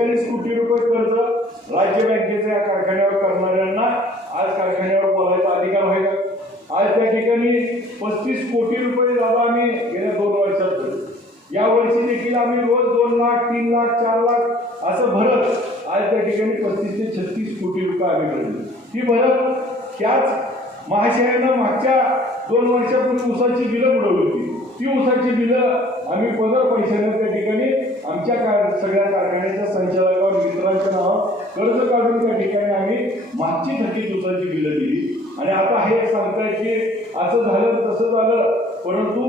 43 कोटी रुपये कर्ज राज्य बँकेच्या कारखान्यावर करणाऱ्यांना आज कारखान्यावर बोलायचा अधिकार आहे का? आज त्या ठिकाणी 35 कोटी रुपये दादा आम्ही गेल्या 2 वर्षात, या वर्षी देखील आम्ही रोज 2 लाख 3 लाख 4 लाख असं भरत आज त्या ठिकाणी 35 ते 36 कोटी रुपये आम्ही भरले. ही भरत त्याच महाशयानं मागच्या 2 वर्षापूर्वी ऊसाची बिलं बुडवली होती. ती ऊसाची बिलं आम्ही पदर पैशाने त्या ठिकाणी आमच्या सगळ्या कारखान्याच्या संचालकावर मित्रांच्या नावावर कर्ज काढून त्या ठिकाणी आम्ही मागची थकीत ऊसाची बिलं दिली. आणि आता हे सांगताय की असं झालं तसं झालं, परंतु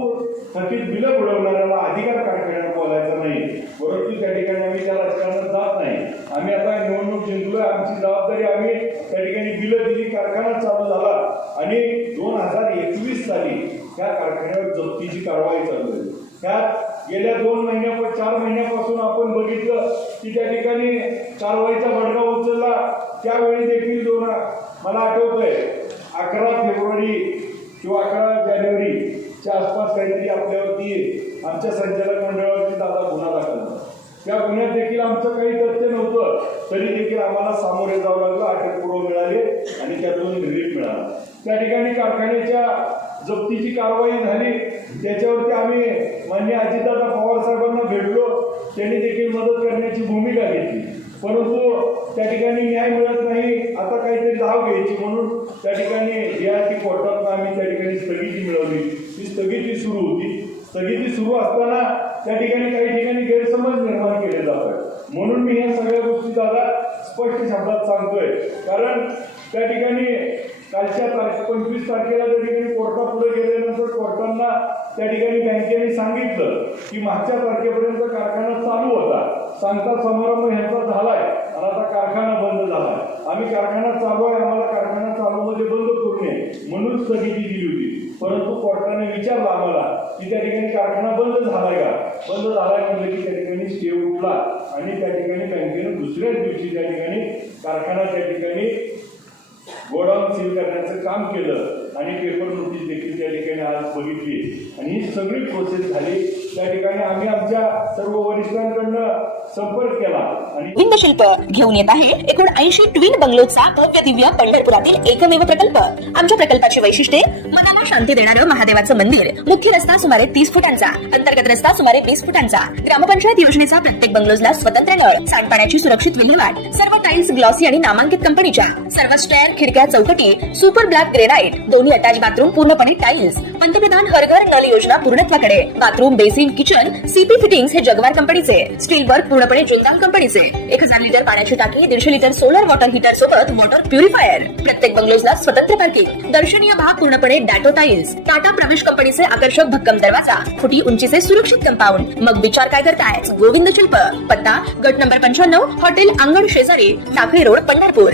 थकीत बिलं बुडवणाऱ्याला अधिकार कारखान्यात बोलायचा नाही. परंतु त्या ठिकाणी आम्ही त्या राजकारणात जात नाही. आम्ही आता निवडणूक जिंकलोय, आमची जबाबदारी आम्ही त्या ठिकाणी बिलं दिली, कारखाना चालू झाला आणि 2021 साली त्या कारखान्यावर जप्तीची कारवाई चालू आहे. त्यात गेल्या 4 महिन्यापासून आपण बघितलं की त्या ठिकाणी कारवाईचा बडगा उचलला. त्यावेळी देखील मला आठवतंय 11 फेब्रुवारी किंवा 11 जानेवारीच्या आसपास काहीतरी आपल्यावरती आमच्या संचालक मंडळावरती दादा गुन्हा दाखल झाला. त्या गुन्ह्यात देखील आमचं काही तथ्य नव्हतं, तरी देखील आम्हाला सामोरे जावं लागलं. अटकपूर्व मिळाले आणि त्यातून रिलीफ मिळाला. त्या ठिकाणी कारखान्याच्या जप्तीची कारवाई झाली. त्याच्यावरती आम्ही माननीय अजितदादा पवार साहेबांना भेटलो. त्यांनी देखील मदत करण्याची भूमिका घेतली. परंतु त्या ठिकाणी न्याय मिळत नाही. आता काहीतरी धाव घ्यायची म्हणून त्या ठिकाणी DRT कोर्टात आम्ही त्या ठिकाणी स्थगिती मिळवली. ती स्थगिती सुरू होती. स्थगिती सुरू असताना त्या ठिकाणी काही ठिकाणी गैरसमज निर्माण केले जातात. म्हणून मी या सगळ्या गोष्टी दादा स्पष्ट शब्दात सांगतोय. कारण त्या ठिकाणी कालच्या 25 तारखेला त्या ठिकाणी कोर्टापुढे गेल्यानंतर कोर्टांना त्या ठिकाणी बँकेने सांगितलं की मागच्या तारखेपर्यंत कारखाना चालू होता, सांगता समारंभ ह्याचा झालाय आणि आता कारखाना बंद झालाय. आम्ही कारखाना चालू आहे, आम्हाला कारखाना चालू मध्ये बंद करू नये म्हणून स्थगिती दिली होती. परंतु कोर्टाने विचारलं आम्हाला की त्या ठिकाणी कारखाना बंद झालाय का? बंद झालाय म्हणजे की त्या ठिकाणी स्टे उठला आणि त्या ठिकाणी बँकेने दुसऱ्याच दिवशी त्या ठिकाणी कारखाना त्या ठिकाणी गोडाऊन सील करण्याचं काम केलं आणि पेपर नोटीस देखील त्या ठिकाणी आज बघितली आणि ही सगळी प्रोसेस झाली. त्या ठिकाणी आम्ही आमच्या सर्व वरिष्ठांकडनं संपर्क केला आणि गोविंद शिल्प घेऊन येत आहे 79 ट्विन बंगलोचा भव्य दिव्य पंढरपुरातील एकमेव प्रकल्प. आमच्या प्रकल्पाची वैशिष्ट्ये: मनाला शांती देणारं महादेवाचं मंदिर, मुख्य रस्ता सुमारे 30 फुटांचा, अंतर्गत रस्ता सुमारे 20 फुटांचा, ग्रामपंचायत योजनेचा प्रत्येक बंगलोजला स्वतंत्र नळ, सांडपाण्याची सुरक्षित विल्हेवाट, सर्व टाइल्स ग्लॉसी आणि नामांकित कंपनीच्या, सर्व स्टेअर, खिडक्या, चौकटी सुपर ब्लॅक ग्रेनाइट, दोन्ही अटॅच बाथरूम पूर्णपणे टाइल्स, पंतप्रधान हर घर नल योजना पूर्णत्वाकडे, bathroom, basin, kitchen CP fittings हे जगवार कंपनीचे, स्टील वर्क पूर्णपणे जिंदाल कंपनीचे, 1000 लिटर पाण्याची टाकी, 150 लिटर सोलर वॉटर हीटर सोबत वॉटर प्युरिफायर, प्रत्येक बंगलोजला स्वतंत्र पार्किंग, दर्शनीय भाग पूर्णपणे डॅटो टाइल्स, टाटा प्रवेश कंपनीचे आकर्षक भक्कम दरवाजा, फुटी उंचीचे सुरक्षित कंपाऊंड. मग विचार काय करताय? गोविंद शिल्प, पत्ता गट नंबर 95, हॉटेल अंगण शेजारी, टाकळी रोड, पंढरपूर.